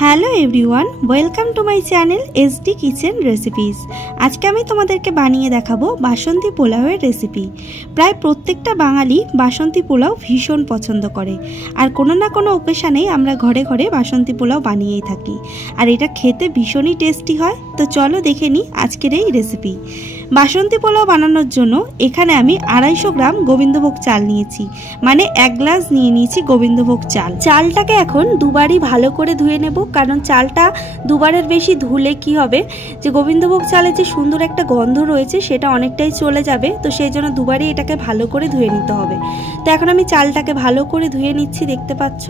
Hello everyone, welcome to my channel SD kitchen recipes. আজকে আমি তোমাদেরকে বানিয়ে দেখাবো বাসন্তী পোলাওয়ের রেসিপি। প্রায় প্রত্যেকটা বাঙালি বাসন্তী পোলাও ভীষণ পছন্দ করে, আর কোনো না কোনো ওকেশানেই আমরা ঘরে ঘরে বাসন্তী পোলাও বানিয়েই থাকি, আর এটা খেতে ভীষণই টেস্টি হয়। তো চলো দেখে নিই আজকের এই রেসিপি। বাসন্তী পোলাও বানানোর জন্য এখানে আমি 250 গ্রাম গোবিন্দভোগ চাল নিয়েছি, মানে 1 গ্লাস নিয়ে নিয়েছি গোবিন্দভোগ চাল। চালটাকে এখন দুবারই ভালো করে ধুয়ে নেব, কারণ চালটা দুবারের বেশি ধুলে কি হবে, যে গোবিন্দভোগ চালের যে সুন্দর একটা গন্ধ রয়েছে সেটা অনেকটাই চলে যাবে। তো সেই জন্য দুবারই এটাকে ভালো করে ধুয়ে নিতে হবে। তো এখন আমি চালটাকে ভালো করে ধুয়ে নিচ্ছি, দেখতে পাচ্ছ।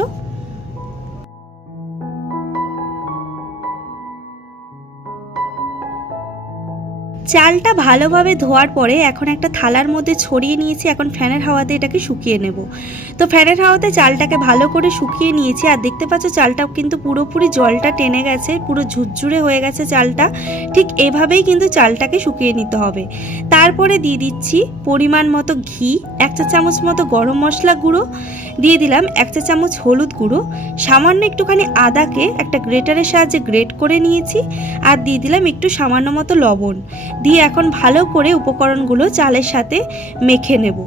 চালটা ভালোভাবে ধোয়ার পরে এখন একটা থালার মধ্যে ছড়িয়ে নিয়েছি। এখন ফ্যানের হাওয়াতে এটাকে শুকিয়ে নেব। তো ফ্যানের হাওয়াতে চালটাকে ভালো করে শুকিয়ে নিয়েছি, আর দেখতে পাচ্ছ চালটাও কিন্তু পুরোপুরি জলটা টেনে গেছে, পুরো ঝুরঝুরে হয়ে গেছে চালটা। ঠিক এভাবেই কিন্তু চালটাকে শুকিয়ে নিতে হবে। তারপরে দিয়ে দিচ্ছি পরিমাণ মতো ঘি, 1 চা চামচ মতো গরম মশলা গুঁড়ো দিয়ে দিলাম, 1 চা চামচ হলুদ গুঁড়ো, সামান্য একটুখানি আদাকে একটা গ্রেটারের সাহায্যে গ্রেট করে নিয়েছি, আর দিয়ে দিলাম একটু সামান্য মতো লবণ দিয়ে এখন ভালো করে উপকরণগুলো চালের সাথে মেখে নেব।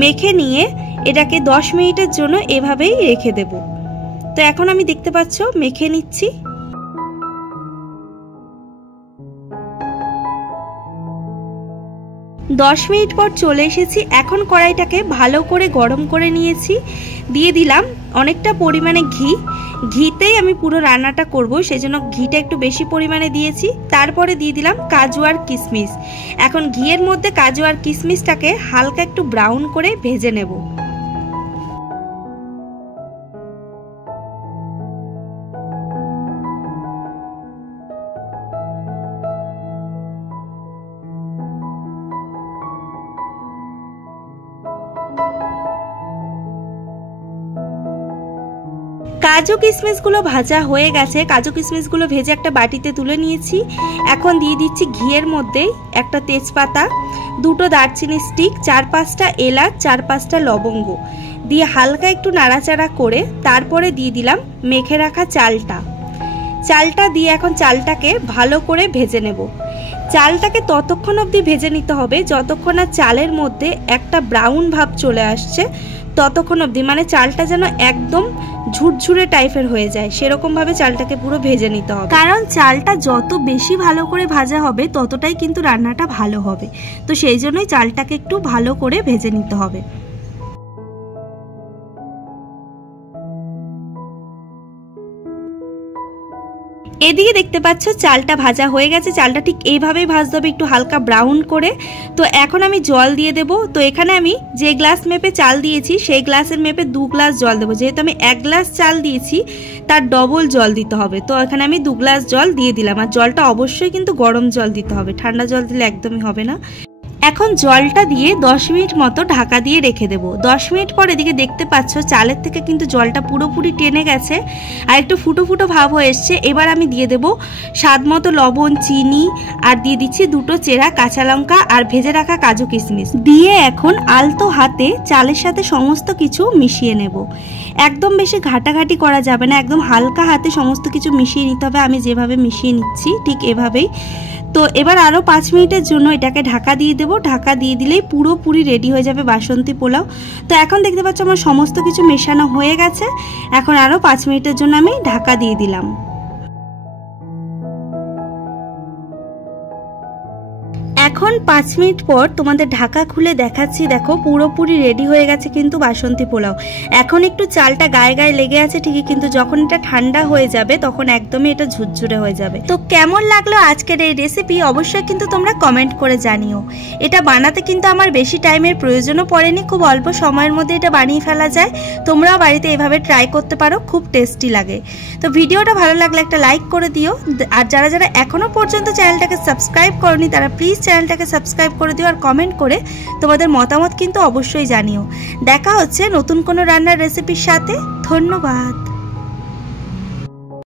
মেখে নিয়ে এটাকে 10 মিনিটের জন্য এভাবেই রেখে দেব। তো এখন আমি দেখতে পাচ্ছ মেখে নিচ্ছি। দশ মিনিট পর চলে এসেছি। এখন কড়াইটাকে ভালো করে গরম করে নিয়েছি, দিয়ে দিলাম অনেকটা পরিমাণে ঘি। ঘিতেই আমি পুরো রান্নাটা করব, সেজন্য ঘিটা একটু বেশি পরিমাণে দিয়েছি। তারপরে দিয়ে দিলাম কাজু আর কিশমিশ। এখন ঘিয়ের মধ্যে কাজু আর কিশমিশটাকে হালকা একটু ব্রাউন করে ভেজে নেব। কাজু কিশমিশগুলো ভাজা হয়ে গেছে। কাজু কিশমিশগুলো ভেজে একটা বাটিতে তুলে নিয়েছি। এখন দিয়ে দিচ্ছি ঘিয়ের মধ্যে একটা তেজপাতা, 2টো দারচিনি স্টিক, 4-5টা এলাচ, 4-5টা লবঙ্গ দিয়ে হালকা একটু নাড়াচাড়া করে তারপরে দিয়ে দিলাম মেখে রাখা চালটা দিয়ে এখন চালটাকে ভালো করে ভেজে নেব। চালটাকে ততক্ষণ অবধি ভেজে নিতে হবে যতক্ষণ না চালের মধ্যে একটা ব্রাউন ভাব চলে আসছে, ততক্ষণ অবধি, মানে চালটা যেন একদম ঝুরঝুরে টাইপের হয়ে যায়, সেরকম ভাবে চালটাকে পুরো ভেজে নিতে হবে। কারণ চালটা যত বেশি ভালো করে ভাজা হবে ততটাই কিন্তু রান্নাটা ভালো হবে। তো সেই জন্যই চালটাকে একটু ভালো করে ভেজে নিতে হবে। এদিকে দেখতে পাচ্ছ চালটা ভাজা হয়ে গেছে। চালটা ঠিক এইভাবেই ভাজতে হবে, একটু হালকা ব্রাউন করে। তো এখন আমি জল দিয়ে দেব। তো এখানে আমি যে গ্লাস মেপে চাল দিয়েছি সেই গ্লাসের মেপে 2 গ্লাস জল দেবো। যেহেতু আমি 1 গ্লাস চাল দিয়েছি তার ডবল জল দিতে হবে। তো এখানে আমি 2 গ্লাস জল দিয়ে দিলাম, আর জলটা অবশ্যই কিন্তু গরম জল দিতে হবে, ঠান্ডা জল দিলে একদমই হবে না। এখন জলটা দিয়ে 10 মিনিট মতো ঢাকা দিয়ে রেখে দেব। 10 মিনিট পর এদিকে দেখতে পাচ্ছ চালের থেকে কিন্তু জলটা পুরোপুরি টেনে গেছে, আর একটু ফুটো ফুটো ভাব হয়ে এসছে। এবার আমি দিয়ে দেব স্বাদ মতো লবণ, চিনি, আর দিয়ে দিচ্ছি 2টো চেরা কাঁচা লঙ্কা আর ভেজে রাখা কাজু কিশমিশ দিয়ে এখন আলতো হাতে চালের সাথে সমস্ত কিছু মিশিয়ে নেব। একদম বেশি ঘাটাঘাটি করা যাবে না, একদম হালকা হাতে সমস্ত কিছু মিশিয়ে নিতে হবে। আমি যেভাবে মিশিয়ে নিচ্ছি ঠিক এভাবেই। তো এবার আরও 5 মিনিটের জন্য এটাকে ঢাকা দিয়ে দেবো। ঢাকা দিয়ে দিলেই পুরোপুরি রেডি হয়ে যাবে বাসন্তী পোলাও। তো এখন দেখতে পাচ্ছ আমার সমস্ত কিছু মেশানো হয়ে গেছে। এখন আরও 5 মিনিটের জন্য আমি ঢাকা দিয়ে দিলাম। এখন 5 মিনিট পর তোমাদের ঢাকা খুলে দেখাচ্ছি। দেখো পুরোপুরি রেডি হয়ে গেছে কিন্তু বাসন্তী পোলাও। এখন একটু চালটা গায়ে গায়ে লেগে আছে ঠিকই, কিন্তু যখন এটা ঠান্ডা হয়ে যাবে তখন একদমই এটা ঝুরঝুরে হয়ে যাবে। তো কেমন লাগলো আজকের এই রেসিপি অবশ্যই কিন্তু তোমরা কমেন্ট করে জানিও। এটা বানাতে কিন্তু আমার বেশি টাইমের প্রয়োজনও পড়েনি, খুব অল্প সময়ের মধ্যে এটা বানিয়ে ফেলা যায়। তোমরাও বাড়িতে এভাবে ট্রাই করতে পারো, খুব টেস্টি লাগে। তো ভিডিওটা ভালো লাগলে একটা লাইক করে দিও, আর যারা যারা এখনো পর্যন্ত চ্যানেলটাকে সাবস্ক্রাইব করনি তারা প্লিজ চ্যানেলটাকে সাবস্ক্রাইব করে দিও, আর কমেন্ট করে তোমাদের মতামত কিন্তু অবশ্যই জানিও। দেখা হচ্ছে নতুন কোনো রান্নার রেসিপির সাথে। ধন্যবাদ।